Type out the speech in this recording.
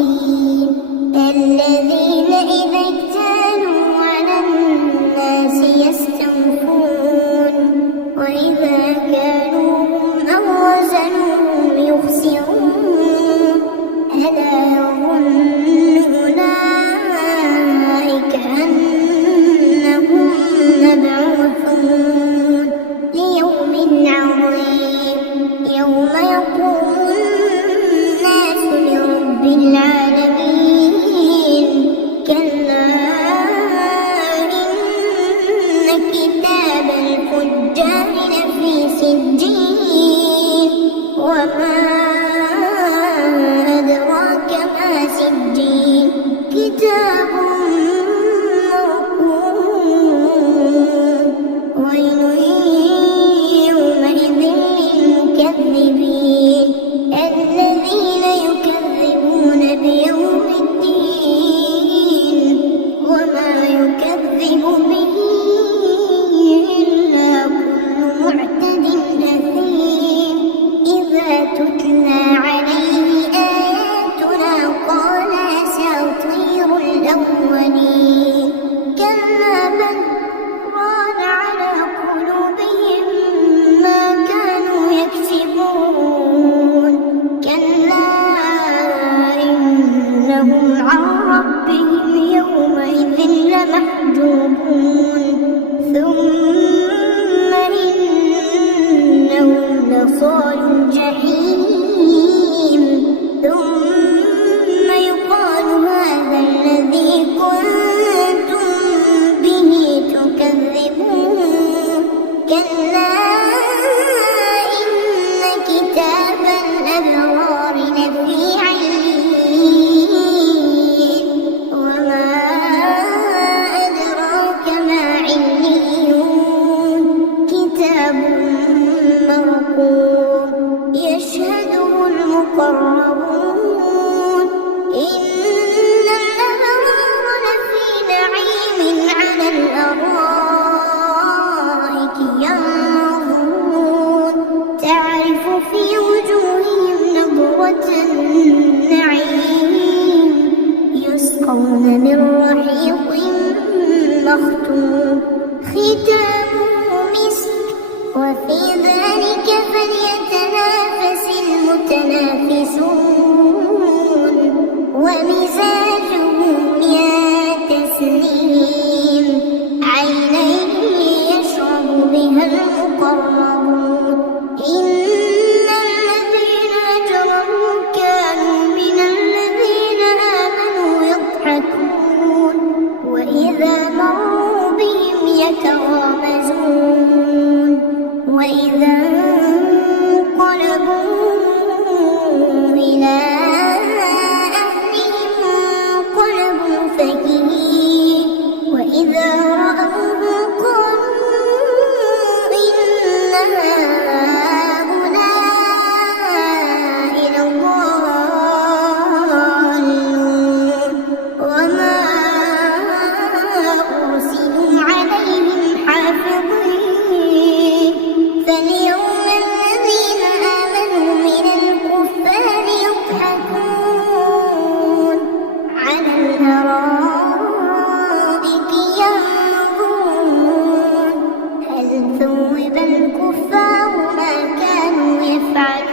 المفسدين الذين إذا اكتالوا على الناس يستوفون وإذا كالوهم أو وزنوهم يخسرون ألا يظن أولئك أنهم مبعوثون ليوم عظيم يوم يقوم الناس لرب العالمين كلا إن كتاب الفجار لفي سجين وما أدراك ما سجين كتاب مرقوم ويل يومئذ للمكذبين الذين يكذبون بيوم الدين وما يكذب به إلا كل معتد أثيم إذا تتلى عليه آياتنا قال أساطير الأولين كلا بل ران على قلوبهم ما كانوا يكسبون كلا إنهم عن ربهم يومئذ لمحجوبون ثم إنهم لصالوا الجحيم ثم يقال هذا الذي كنتم به تكذبون كلا إن كتاب الأبرار لفي عليين وما أدراك ما عليون كتاب مرقوم يشهده المقربون إن الأبرار لفي نعيم على الأرائك ينظرون تعرف في وجوههم نضرة النعيم يسقون من رحيق مختوم ختامه مسك وفي ذلك فليتنافس المتنافسون ومزاجه من تسنيم عينا يشرب بها المقربون إن الذين أجرموا كانوا من الذين آمنوا يضحكون وإذا مروا بهم يتغامزون وإذا انقلبوا إلى أهلهم انقلبوا فكهين وإذا رأوهم قالوا إن هؤلاء لضالون وما أرسلوا عليهم حافظين فاليوم الذين آمنوا من الكفار يضحكون على الأرائك ينظرون هل ثوب الكفار ما كانوا يفعلون